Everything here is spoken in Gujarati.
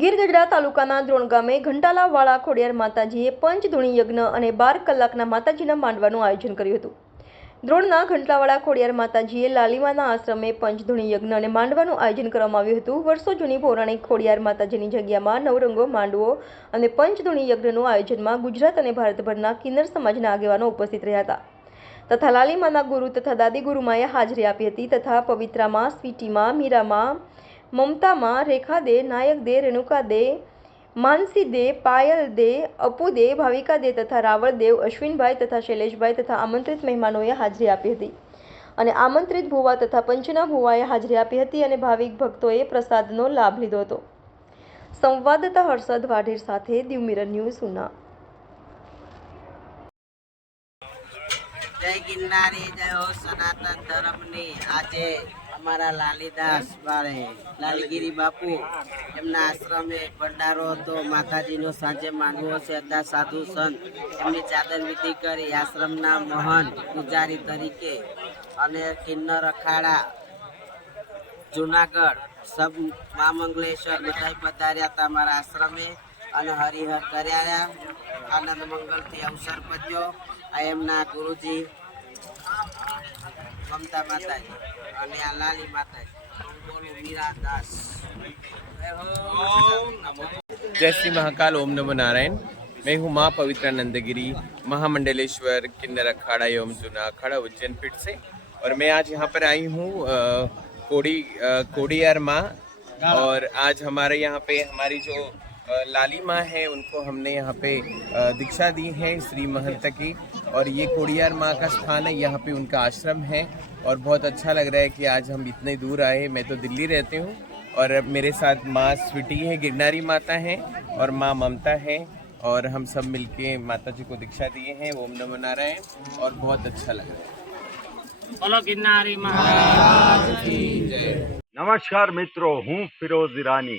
ગીર ગઢડા તાલુકાના દ્રોણ ગામે ઘંટાલાવાળા ખોડિયાર માતાજીએ પંચધૂણી યજ્ઞ અને બાર કલાકના માતાજીના માંડવાનું આયોજન કર્યું હતું. દ્રોણના ઘંટલાવાળા ખોડિયાર માતાજીએ લાલીમાના આશ્રમે પંચધૂણી યજ્ઞ અને માંડવાનું આયોજન કરવામાં આવ્યું હતું. વર્ષો જૂની પૌરાણિક ખોડિયાર માતાજીની જગ્યામાં નવરંગો, માંડવો અને પંચધૂણી યજ્ઞનું આયોજનમાં ગુજરાત અને ભારતભરના કિન્નર સમાજના આગેવાનો ઉપસ્થિત રહ્યા હતા. તથા લાલીમાના ગુરુ તથા દાદી ગુરુમાએ હાજરી આપી હતી તથા પવિત્રામાં, સ્વીટીમાં, મીરામાં મમતામાં રેખા દે, નાયક દે, રેણુકા દે, માનસી દે, પાયલ દે, અપુ દે, ભાવિકા દે તથા રાવળ દેવ, અશ્વિનભાઈ તથા શૈલેષભાઈ તથા આમંત્રિત મહેમાનોએ હાજરી આપી હતી. અને આમંત્રિત ભુવા તથા પંચના ભુવાએ હાજરી આપી હતી અને ભાવિક ભક્તોએ પ્રસાદનો લાભ લીધો હતો. સંવાદદાતા હર્ષદ વાઢેર સાથે દિવમિરર ન્યૂઝ ઉના. જય ગિરનારી, જય હો સનાતન ધર્મની આજે અમારા લાલીદાસ વાળે લાલીગીરી બાપુ, એમના આશ્રમે ભંડારો હતો. માતાજીનો સાંજે માનવો છે. હતા સાધુ સંત, એમની ચાદર વિધિ કરી આશ્રમના મહંત પૂજારી તરીકે અને કિન્નર અખાડા, જુનાગઢ, સબ મા મંગલેશ્વર બધા પધાર્યા હતા અમારા આશ્રમે અને હરિહર કર્યા. આનંદ મંગલથી અવસર પત્યો આ એમના ગુરુજી મમતા માતાજી અને આ લાલી માતાજી હું બોલું મીરા દાસ જય હો. जय श्री महाकाल ओम नमो नारायण मैं हूँ माँ पवित्रानंद गिरी महामंडलेश्वर किन्नर अखाड़ा एवं जूना अखाड़ा उज्जैन पीठ से और मैं आज यहाँ पर आई हूँ अ, कोड़ी अ, कोडियार माँ और आज हमारे यहाँ पे हमारी जो अ, लाली माँ है उनको हमने यहाँ पे दीक्षा दी है श्री महंत की। और ये कोड़ियार माँ का स्थान है यहाँ पे उनका आश्रम है। और बहुत अच्छा लग रहा है कि आज हम इतने दूर आए मैं तो दिल्ली रहती हूँ। और मेरे साथ माँ स्वीटी है गिरनारी माता है और माँ ममता है। और हम सब मिलके माता जी को दीक्षा दिए हैं ओम नमो नारायण। और बहुत अच्छा लग रहा है। बोलो गिरनारी महाराज नमस्कार मित्रों हूँ फिरोज ईरानी